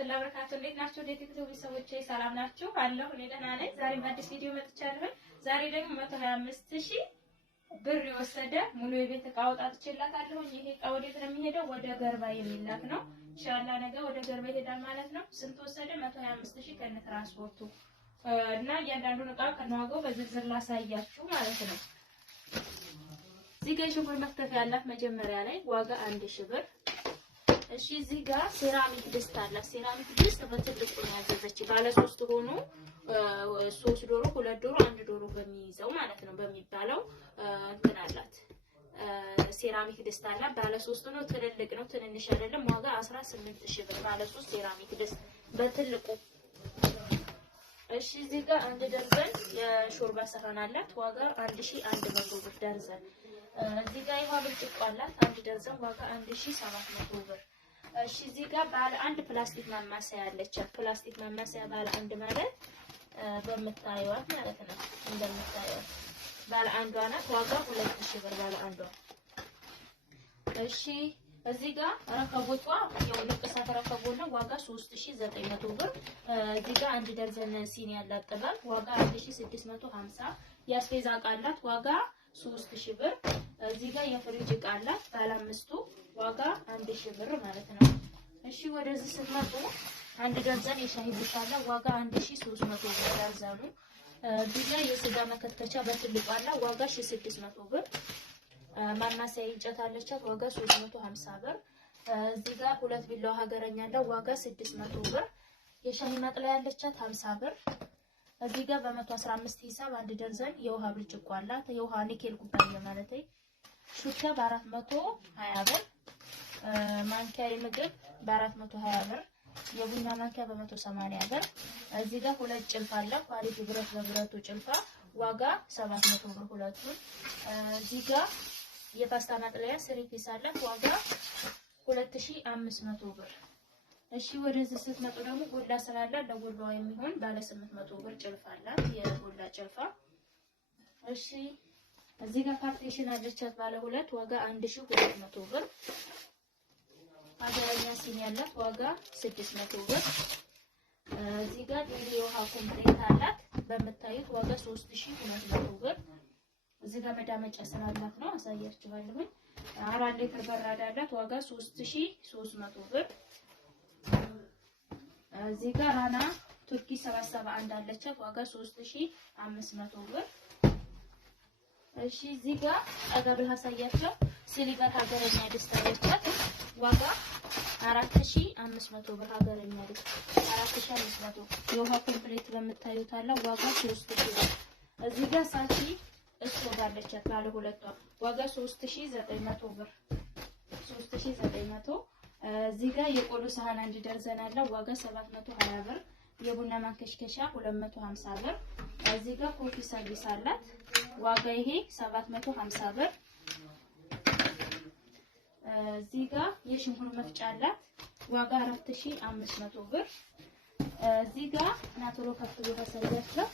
ወራህመቱላሂ ወበረካቱ። እንዴት ናችሁ? ዩቲዩብ ሰዎች ሰላም ናችሁ? አለሁ እኔ ደህና ነኝ። ዛሬ በአዲስ ቪዲዮ መጥቻለሁ። ዛሬ ደግሞ 125,000 ብር የወሰደ ሙሉ የቤት ዕቃ አውጥቼላታለሁ። ይሄ ዕቃ ወዴት ነው የሚሄደው? ወደ ገርባ የሚላክ ነው። ኢንሻአላህ ነገ ወደ ገርባ ይሄዳል ማለት ነው። ስንት ወሰደ? 125,000 ከነ ትራንስፖርቱ እና እያንዳንዱን ዕቃ ከነዋጋው በዝርዝር ላሳያችሁ ማለት ነው። እዚህ ጋር ሽንኩርት መክተፊያ ያላት መጀመሪያ ላይ ዋጋ 1000 ብር። እሺ እዚህ ጋር ሴራሚክ ድስት አላት። ሴራሚክ ድስት በትልቁ ነው ያዘዘች። ባለ 3 ሆኖ 3 ዶሮ 2 ዶሮ 1 ዶሮ በሚይዘው ማለት ነው በሚባለው እንትን አላት። ሴራሚክ ድስት አላት። ባለ 3 ነው፣ ትልልቅ ነው፣ ትንንሽ አይደለም። ዋጋ 18000 ብር ባለ 3 ሴራሚክ ድስት በትልቁ። እሺ እዚህ ጋር አንድ ደርዘን የሾርባ ሰሃን አላት። ዋጋ 1100 ብር ደርዘን። እዚህ ጋር የውሃ ብርጭቆ አላት። አንድ ደርዘን ዋጋ 1700 ብር። እሺ እዚህ ጋር ባለ አንድ ፕላስቲክ ማማሰያ አለች። ፕላስቲክ ማማሰያ ባለ አንድ ማለት በመታየዋት ማለት ነው። እንደምታዩት ባለ አንዷ ናት። ዋጋ 2000 ብር ባለ አንዷ። እሺ እዚህ ጋር ረከቦቷ የልቅሳት ረከቦት ነው። ዋጋ 3900 ብር። እዚህ ጋር አንድ ደርዘን ሲኒ ያላት ጥበብ ዋጋ 1650። የአስቤዛ ዕቃ አላት። ዋጋ 3000 ብር። እዚህ ጋር የፍሪጅ ዕቃ አላት ባለ አምስቱ ዋጋ 1000 ብር ማለት ነው። እሺ ወደዚህ ስትመጡ አንድ ደርዘን የሻይ ቡሽ አለ። ዋጋ 1300 ብር ደርዘኑ። እዚህ ጋር የስጋ መከተቻ በትልቁ አለ። ዋጋ 1600 ብር። ማማሰያ እንጨት አለቻት። ዋጋ 350 ብር። እዚህ ጋር ሁለት ቢላዋ ሀገረኛ አለ። ዋጋ 600 ብር። የሻይ ማጥለያ ያለቻት 50 ብር። እዚህ ጋር በ115 ሂሳብ አንድ ደርዘን የውሃ ብርጭቆ አላት። የውሃ ኒኬል ኩባያ ማለት ነው። ሹካ በ420 ብር። ማንኪያ የምግብ በ420 ብር። የቡና ማንኪያ በ180 ብር። እዚህ ጋር ሁለት ጭልፋ አለ። ኳሊቲ ብረት በብረቱ ጭልፋ ዋጋ 700 ብር ሁለቱን። እዚህ ጋር የፓስታ ማጥለያ ስሪፒስ አላት። ዋጋ 2500 ብር። እሺ ወደዚህ ስትመጡ ደግሞ ጎላ ስላለ ለጎላዋ የሚሆን ባለ 800 ብር ጭልፋ አላት። የጎላ ጭልፋ። እሺ እዚህ ጋር ፓርቲሽን አለቻት ባለ ሁለት ዋጋ 1200 ብር። ሀገረኛ ሲኒ ያላት ዋጋ 600 ብር። እዚህ ጋር የውሃ ኮምፕሌት አላት በመታየት ዋጋ 3200 ብር። እዚህ ጋር መዳመጫ ስላላት ነው አሳያችኋለሁ። 4 ሊትር በራዳ አላት ዋጋ 3300 ብር። እዚህ ጋር ራና ቱርኪ 771 አለቻት ዋጋ 3500 ብር። እሺ እዚህ ጋር አጋብል ሀሳያቸው ሲሊቨር ሀገረኛ ድስት አለቻት ዋጋ 4500 ብር። ሀገረኛ ድስት 4500። የውሃ ኮምፕሌት በምታዩት አለ ዋጋ 3000 ብር። እዚህ ጋር ሳቲ እስቶቭ አለቻት ባለ ሁለቷ ዋጋ 3900 ብር 3900። እዚህ ጋር የቆሎ ሳህን አንድ ደርዘን አለ ዋጋ 720 ብር። የቡና ማንከሽከሻ 250 ብር። እዚህ ጋር ኮፊ ሰርቪስ አላት ዋጋ ይሄ 750 ብር። እዚህ ጋር የሽንኩርት መፍጫ አላት ዋጋ 4500 ብር። እዚህ ጋር ናቶሎ ከፍቶ ተሰልያቸው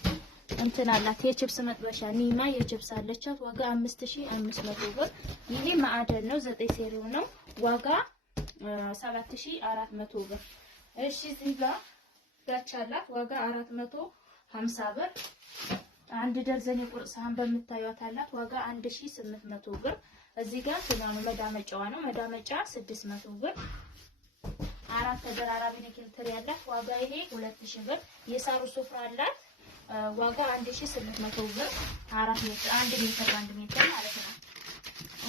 እንትን አላት የቺፕስ መጥበሻ ኒማ የቺፕስ አለቻት ዋጋ 5500 ብር። ይሄ ማዕደን ነው 9 ሴሪው ነው ዋጋ 7400 ብር። እሺ እዚህ ጋር ዳቻ አላት ዋጋ 450 ብር። አንድ ደርዘን የቁርጥ ሳህን በምታዩት አላት ዋጋ 1800 ብር። እዚህ ጋር ስናኑ መዳመጫዋ ነው መዳመጫ 600 ብር። 4 ተደራራቢ ኒኬል ትሪ ያላት ዋጋ ይሄ 2000 ብር። የሳሩ ሶፍራ አላት ዋጋ 1800 ብር። 4 ሜትር 1 ሜትር 1 ሜትር ማለት ነው።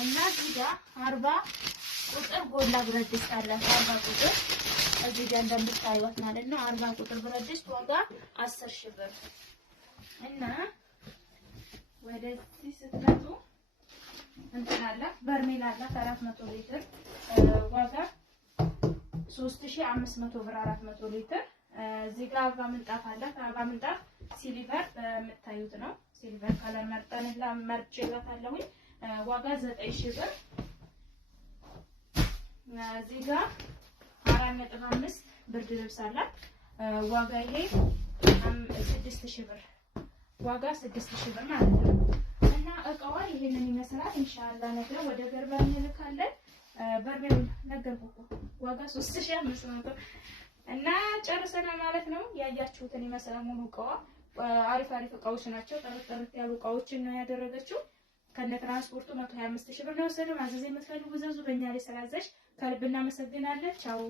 እና እዚህ ጋር 40 ቁጥር ጎላ ብረት ድስት አላት 40 ቁጥር እዚህ ጋር እንደምታዩት ማለት ነው 40 ቁጥር ብረት ድስት ዋጋ 10000 ብር። እና ወደዚህ ስትመጡ እንትን አላት በርሜል አላት 400 ሊትር ዋጋ 3500 ብር 400 ሊትር። እዚህ ጋር አበባ ምንጣፍ አላት። አበባ ምንጣፍ ሲሊቨር በምታዩት ነው። ሲሊቨር ከለር መርጠንላ መርጬላታለሁ ዋጋ 9000 ብር። እዚህ ጋር 4.5 ብርድ ልብስ አላት ዋጋ ይሄ 6000 ብር ዋጋ 6000 ብር ማለት ነው። እና እቃዋ ይሄንን ይመስላል። ኢንሻአላህ ነገ ወደ ገርባ እንልካለን። በርበሬው ነገርኩ ዋጋ 3500 እና ጨርሰናል ማለት ነው። ያያችሁትን ይመስላል ሙሉ እቃዋ። አሪፍ እቃዎች ናቸው። ጥርት ያሉ እቃዎችን ነው ያደረገችው። ከነ ትራንስፖርቱ 125 ሺህ ብር ነው የወሰደው። ማዘዝ የምትፈልጉ ዘዙ። በእኛ ላይ ስላዘዝ ከልብ እናመሰግናለን። ቻው